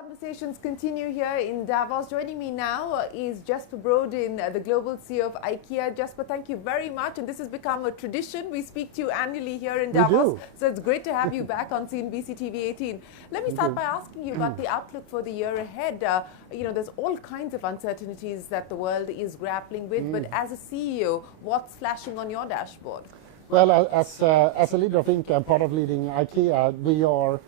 Conversations continue here in Davos. Joining me now is Jesper Brodin, the Global CEO of IKEA. Jesper, thank you very much. And this has become a tradition. We speak to you annually here in Davos. So it's great to have you back on CNBC-TV18. Let me start by asking you about the outlook for the year ahead. There's all kinds of uncertainties that the world is grappling with. But as a CEO, what's flashing on your dashboard? Well, as a leader of Ingka and part of leading IKEA, we are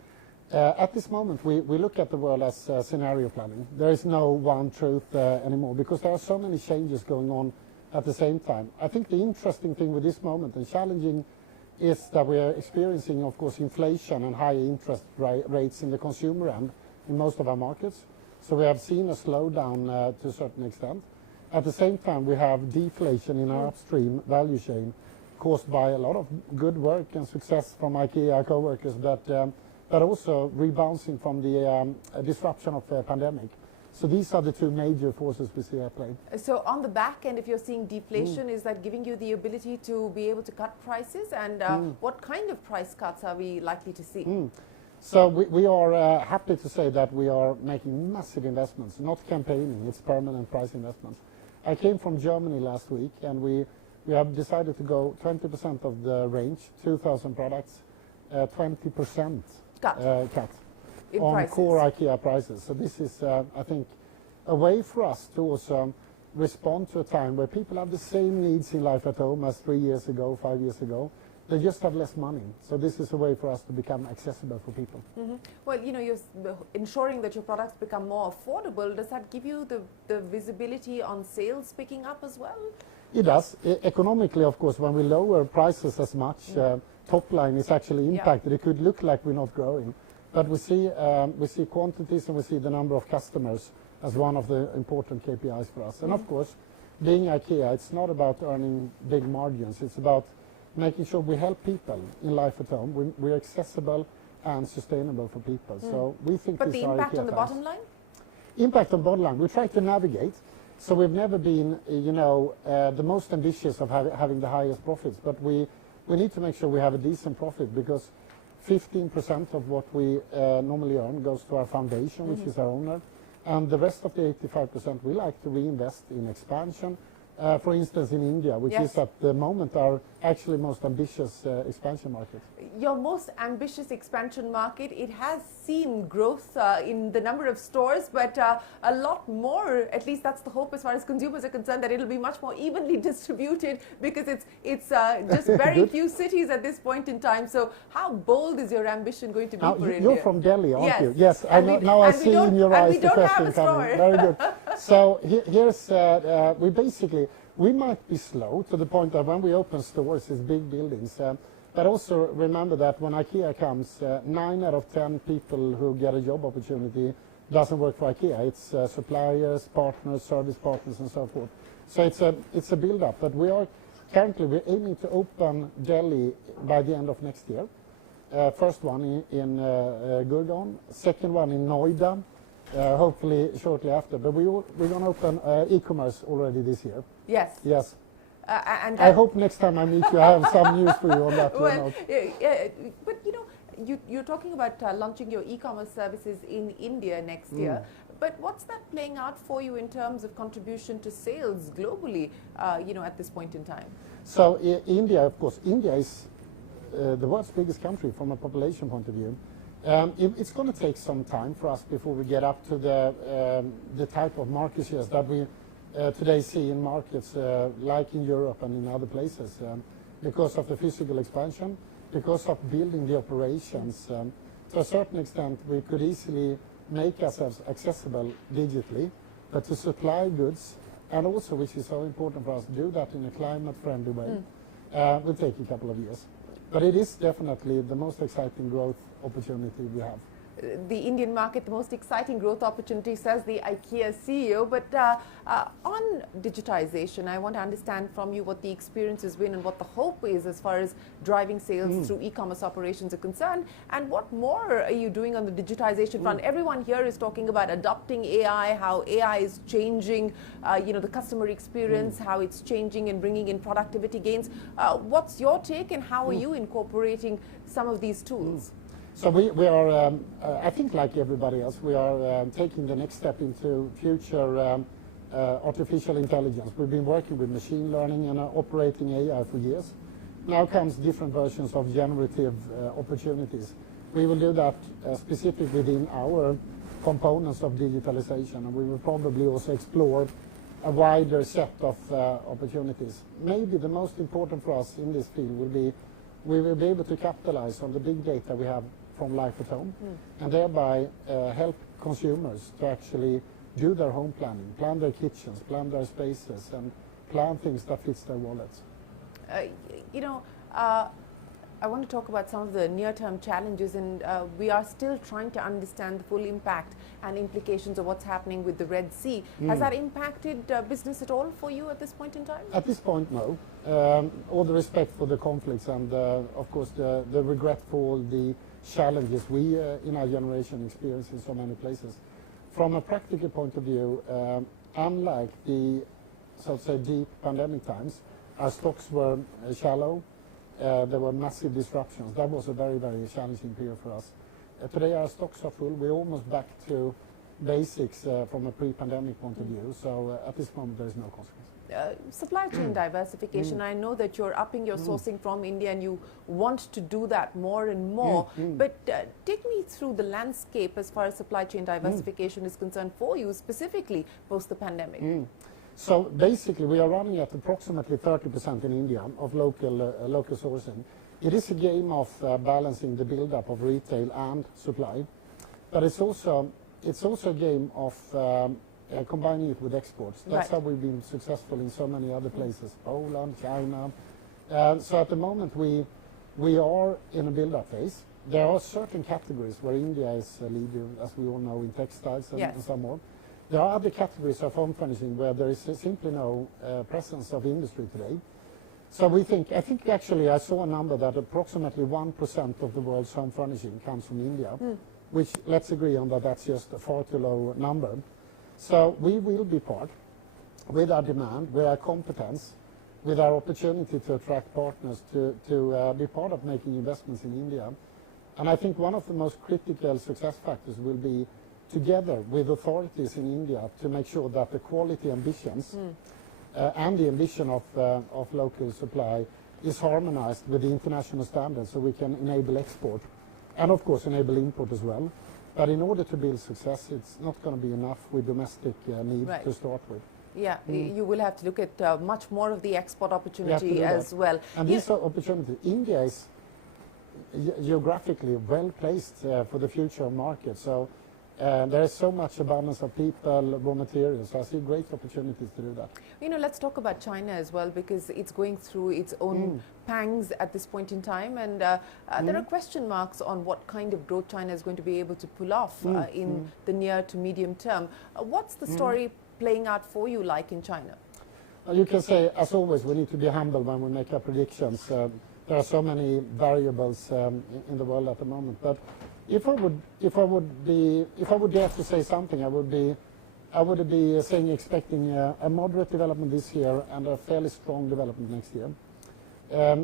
at this moment, we look at the world as scenario planning. There is no one truth anymore because there are so many changes going on at the same time. I think the interesting thing with this moment and challenging is that we are experiencing, of course, inflation and high interest rates in the consumer end in most of our markets. So we have seen a slowdown to a certain extent. At the same time, we have deflation in our upstream value chain caused by a lot of good work and success from IKEA co-workers, but also rebounding from the disruption of the pandemic. So these are the two major forces we see at play. So on the back end, if you're seeing deflation, is that giving you the ability to be able to cut prices? And what kind of price cuts are we likely to see? So we are happy to say that we are making massive investments, not campaigning, it's permanent price investments. I came from Germany last week and we have decided to go 20% of the range, 2,000 products, 20% cut on prices. Core IKEA prices. So this is, I think, a way for us to also respond to a time where people have the same needs in life at home as 3 years ago, 5 years ago. They just have less money. So this is a way for us to become accessible for people. Well, you're ensuring that your products become more affordable. Does that give you the visibility on sales picking up as well? It does. Economically, of course, when we lower prices as much, top line is actually impacted. It could look like we're not growing, but we see quantities and we see the number of customers as one of the important KPIs for us. And of course, being IKEA, it's not about earning big margins. It's about making sure we help people in life at home. We're accessible and sustainable for people. So we think. But the impact on the bottom line? Impact on bottom line. We try to navigate. So we've never been, the most ambitious of having the highest profits, but we need to make sure we have a decent profit because 15% of what we normally earn goes to our foundation, which is our owner, and the rest of the 85% we like to reinvest in expansion. For instance, in India, which is at the moment our actually most ambitious expansion market. Your most ambitious expansion market, it has seen growth in the number of stores, but a lot more, at least that's the hope as far as consumers are concerned, that it'll be much more evenly distributed because it's just very few cities at this point in time. So how bold is your ambition going to be for India? You're from Delhi, aren't you? Yes, I know, now I see in your eyes the question coming. Very good. So here's, we might be slow to the point that when we open stores, it's big buildings. But also remember that when IKEA comes, 9 out of 10 people who get a job opportunity doesn't work for IKEA. It's suppliers, partners, service partners, and so forth. So it's a build-up. But we're aiming to open Delhi by the end of next year. First one in Gurgaon, second one in Noida. Hopefully shortly after, but we're going to open Ecommerce already this year. Yes. Yes. And I hope next time I meet you, I have some news for you on that. Well, but you're talking about launching your e-commerce services in India next year. But what's that playing out for you in terms of contribution to sales globally? At this point in time. So India, of course, India is the world's biggest country from a population point of view. It's going to take some time for us before we get up to the type of market shares that we today see in markets like in Europe and in other places because of the physical expansion, because of building the operations. To a certain extent, we could easily make ourselves accessible digitally, but to supply goods, and also, which is so important for us, to do that in a climate-friendly way, will take a couple of years. But it is definitely the most exciting growth opportunity we have. The Indian market, the most exciting growth opportunity, says the IKEA CEO. But on digitization, I want to understand from you what the experience has been and what the hope is as far as driving sales through e-commerce operations are concerned. And what more are you doing on the digitization front? Everyone here is talking about adopting AI, how AI is changing, the customer experience, how it's changing and bringing in productivity gains. What's your take and how are you incorporating some of these tools? So we are, I think like everybody else, we are taking the next step into future artificial intelligence. We've been working with machine learning and operating AI for years. Now comes different versions of generative opportunities. We will do that specifically within our components of digitalization, and we will probably also explore a wider set of opportunities. Maybe the most important for us in this field will be we will be able to capitalize on the big data we have from life at home, and thereby help consumers to actually do their home planning, plan their kitchens, plan their spaces, and plan things that fits their wallets. I want to talk about some of the near-term challenges, and we are still trying to understand the full impact and implications of what's happening with the Red Sea. Has that impacted business at all for you at this point in time? At this point, no. All the respect for the conflicts and, of course, the regret for all the challenges we in our generation experience in so many places. From a practical point of view, unlike the, so to say, deep pandemic times, our stocks were shallow. There were massive disruptions. That was a very, very challenging period for us. Today our stocks are full. We're almost back to basics from a pre-pandemic point of view. So at this moment there is no consequence. Supply chain diversification. I know that you're upping your sourcing from India and you want to do that more and more. But take me through the landscape as far as supply chain diversification is concerned for you, specifically post the pandemic. So basically we are running at approximately 30% in India of local sourcing. It is a game of balancing the build-up of retail and supply, but it's also a game of combining it with exports. That's how we've been successful in so many other places, Poland, China. So at the moment we are in a build-up phase. There are certain categories where India is a leader, as we all know, in textiles and some more. There are other categories of home furnishing where there is simply no presence of industry today. So I think actually I saw a number that approximately 1% of the world's home furnishing comes from India, which let's agree on that's just a far too low number. So we will be part, with our demand, with our competence, with our opportunity to attract partners to be part of making investments in India. And I think one of the most critical success factors will be together with authorities in India to make sure that the quality ambitions and the ambition of local supply is harmonized with the international standards so we can enable export and of course enable import as well. But in order to build success, it's not going to be enough with domestic need to start with. Yeah, you will have to look at much more of the export opportunity as well. And this opportunity, India is geographically well placed for the future market. So there is so much abundance of people, raw materials. So I see great opportunities to do that. Let's talk about China as well, because it's going through its own pangs at this point in time, and there are question marks on what kind of growth China is going to be able to pull off in the near to medium term. What's the story playing out for you like in China? You can say, as always, we need to be humble when we make our predictions. There are so many variables in the world at the moment, but if I would dare to say something, I would be saying expecting a moderate development this year and a fairly strong development next year.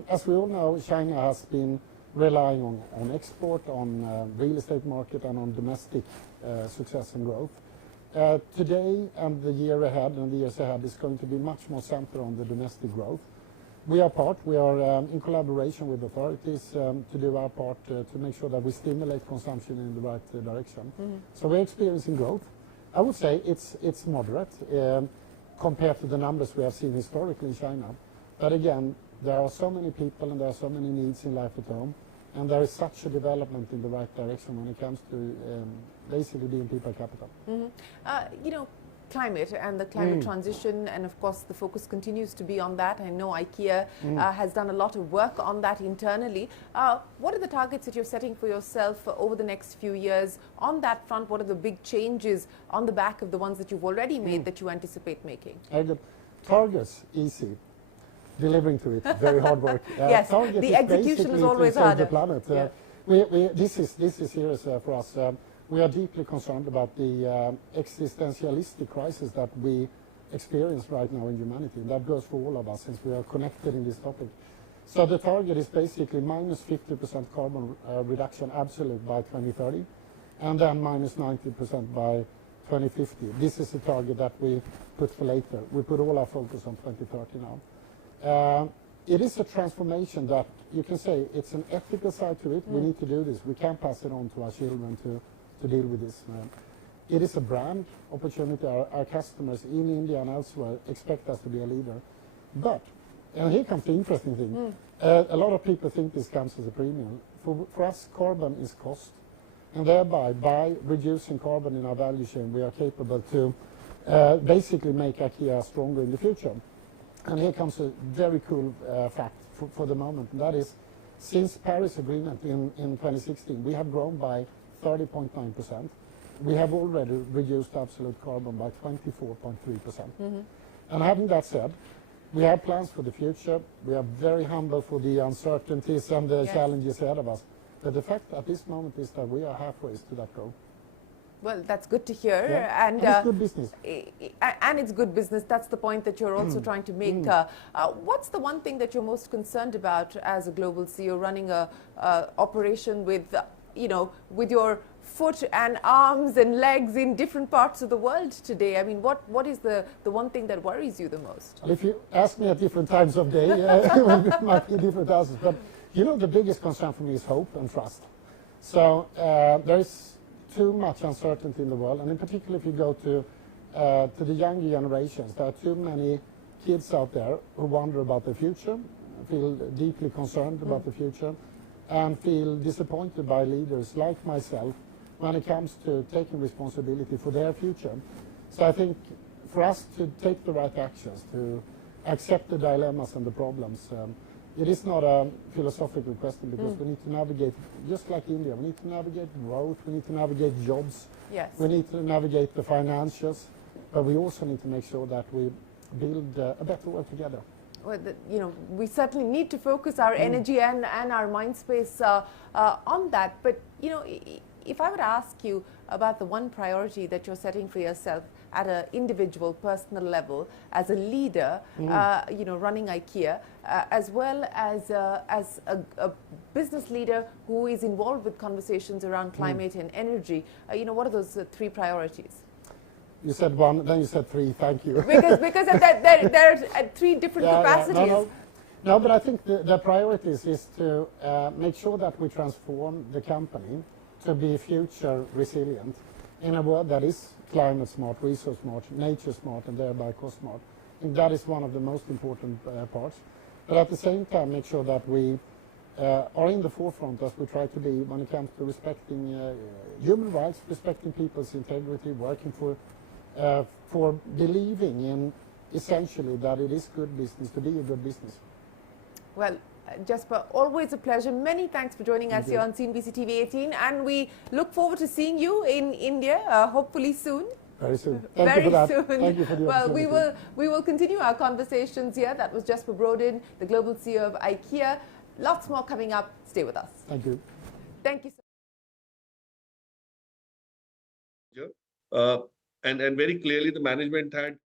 As we all know, China has been relying on export, on real estate market, and on domestic success and growth. Today and the year ahead and the years ahead is going to be much more centered on the domestic growth. We are in collaboration with authorities to do our part to make sure that we stimulate consumption in the right direction. So we're experiencing growth. I would say it's moderate compared to the numbers we have seen historically in China. But again, there are so many people and there are so many needs in life at home, and there is such a development in the right direction when it comes to basically BNP per capita. Climate and the climate transition, and of course the focus continues to be on that. I know IKEA has done a lot of work on that internally. What are the targets that you're setting for yourself over the next few years on that front? What are the big changes on the back of the ones that you've already made that you anticipate making? Targets, easy. Delivering to it, very hard work. Yes, the execution is always harder. The planet. This is serious for us. We are deeply concerned about the existentialistic crisis that we experience right now in humanity. That goes for all of us since we are connected in this topic. So the target is basically minus 50% carbon reduction absolute by 2030, and then minus 90% by 2050. This is the target that we put for later. We put all our focus on 2030 now. It is a transformation that you can say it's an ethical side to it. We need to do this. We can't pass it on to our children to deal with this. It is a brand opportunity. Our customers in India and elsewhere expect us to be a leader. But, and here comes the interesting thing, a lot of people think this comes as a premium. For us, carbon is cost. And thereby, by reducing carbon in our value chain, we are capable to basically make IKEA stronger in the future. And here comes a very cool fact for the moment, and that is, since Paris Agreement in 2016, we have grown by 30.9%. We have already reduced absolute carbon by 24.3%. And having that said, we have plans for the future. We are very humble for the uncertainties and the challenges ahead of us. But the fact at this moment is that we are halfway to that goal. Well, that's good to hear. Yeah. And it's good business. And it's good business. That's the point that you're also trying to make. What's the one thing that you're most concerned about as a global CEO running a operation with, with your foot and arms and legs in different parts of the world today? I mean, what is the one thing that worries you the most? If you ask me at different times of day, it might be different answers. But the biggest concern for me is hope and trust. So there is too much uncertainty in the world, and in particular if you go to the younger generations, there are too many kids out there who wonder about the future, feel deeply concerned about the future, and feel disappointed by leaders like myself when it comes to taking responsibility for their future. So I think for us to take the right actions, to accept the dilemmas and the problems, it is not a philosophical question, because we need to navigate, just like India, we need to navigate growth, we need to navigate jobs, we need to navigate the financials, but we also need to make sure that we build a better world together. Well, we certainly need to focus our energy and our mind space on that. But, if I would ask you about the one priority that you're setting for yourself at an individual, personal level, as a leader, running IKEA, as well as a business leader who is involved with conversations around climate and energy, what are those three priorities? You said one, then you said three. Thank you. Because there are three different capacities. No, but I think the priorities is to make sure that we transform the company to be future resilient in a world that is climate smart, resource smart, nature smart, and thereby cost smart. I think that is one of the most important parts. But at the same time, make sure that we are in the forefront, as we try to be, when it comes to respecting human rights, respecting people's integrity, working for believing in essentially that it is good business to be a good business. Well, Jesper, always a pleasure. Many thanks for joining us here on CNBC-TV18, and we look forward to seeing you in India, hopefully soon. Very soon. Thank you for that. Thank you for the opportunity. Well, we will continue our conversations here. That was Jesper Brodin, the global CEO of IKEA. Lots more coming up. Stay with us. Thank you. Thank you so much. And very clearly the management had